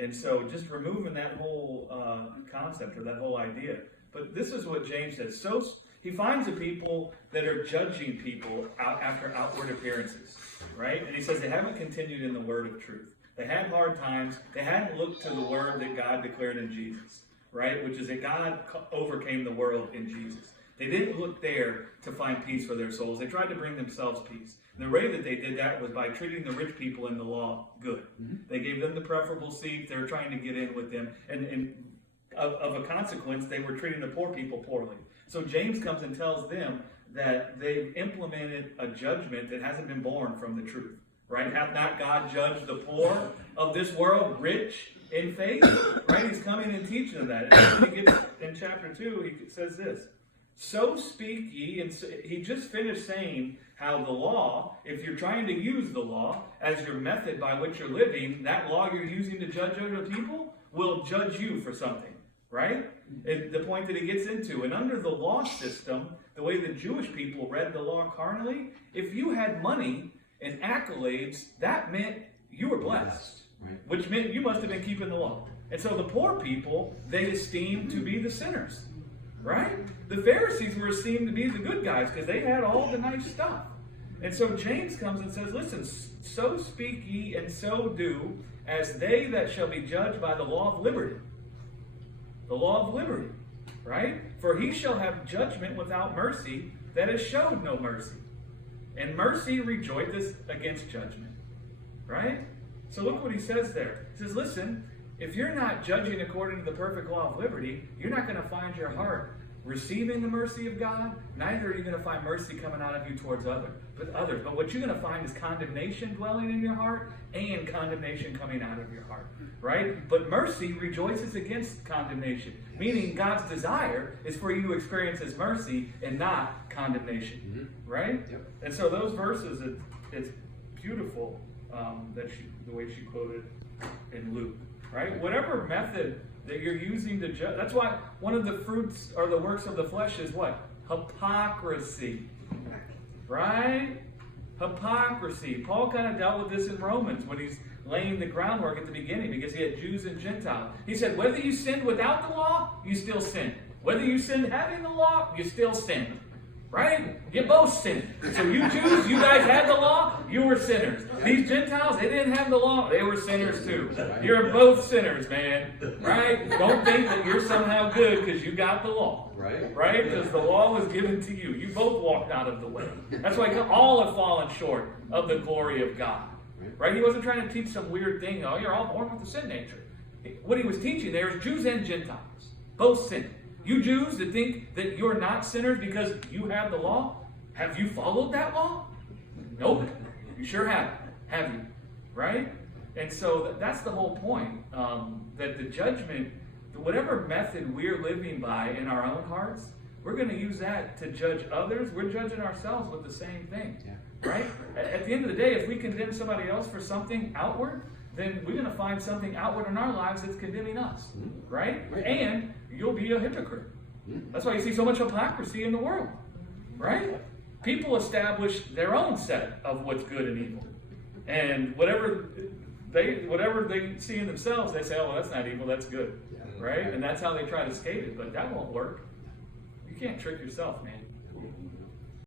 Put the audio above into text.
And so just removing that whole concept or that whole idea. But this is what James says. So he finds the people that are judging people after outward appearances, right? And he says they haven't continued in the word of truth. They had hard times. They hadn't looked to the word that God declared in Jesus, right? Which is that God overcame the world in Jesus. They didn't look there to find peace for their souls. They tried to bring themselves peace. And the way that they did that was by treating the rich people in the law good. They gave them the preferable seat. They were trying to get in with them. And of a consequence, they were treating the poor people poorly. So James comes and tells them that they've implemented a judgment that hasn't been born from the truth. Right? Hath not God judged the poor of this world rich in faith? Right? He's coming and teaching them that. And when he gets in chapter 2, he says this. So speak ye, and he just finished saying how the law, if you're trying to use the law as your method by which you're living, that law you're using to judge other people will judge you for something. Right? The point that he gets into. And under the law system, the way the Jewish people read the law carnally, if you had money and accolades, that meant you were blessed, which meant you must have been keeping the law. And so the poor people, they esteemed to be the sinners, right? The Pharisees were esteemed to be the good guys because they had all the nice stuff. And so James comes and says, listen, so speak ye and so do as they that shall be judged by the law of liberty. The law of liberty, right? For he shall have judgment without mercy that has showed no mercy. And mercy rejoiceth against judgment. Right? So look what he says there. He says, listen, if you're not judging according to the perfect law of liberty, you're not going to find your heart receiving the mercy of God. Neither are you going to find mercy coming out of you towards others. But what you're going to find is condemnation dwelling in your heart and condemnation coming out of your heart. Right? But mercy rejoices against condemnation. Meaning God's desire is for you to experience his mercy and not condemnation. Right? Yep. And so those verses, it's beautiful the way she quoted in Luke. Right? Whatever method that you're using to judge. That's why one of the fruits or the works of the flesh is what? Hypocrisy. Right? Hypocrisy. Paul kind of dealt with this in Romans when he's laying the groundwork at the beginning because he had Jews and Gentiles. He said, whether you sinned without the law, you still sin. Whether you sinned having the law, you still sin. Right? You both sinned. So you Jews, you guys had the law, you were sinners. These Gentiles, they didn't have the law, they were sinners too. You're both sinners, man. Right? Don't think that you're somehow good because you got the law. Right? Because the law was given to you. You both walked out of the way. That's why all have fallen short of the glory of God. Right? He wasn't trying to teach some weird thing. Oh, you're all born with a sin nature. What he was teaching there is Jews and Gentiles. Both sin. You Jews that think that you're not sinners because you have the law, have you followed that law? Nope. You sure haven't, have you? Right? And so that's the whole point, that the judgment, whatever method we're living by in our own hearts, we're going to use that to judge others. We're judging ourselves with the same thing. Right? At the end of the day, if we condemn somebody else for something outward, then we're going to find something outward in our lives that's condemning us. Right? And you'll be a hypocrite. That's why you see so much hypocrisy in the world. Right? People establish their own set of what's good and evil. And whatever they see in themselves, they say, oh, well, that's not evil, that's good. Right? And that's how they try to skate it. But that won't work. You can't trick yourself, man.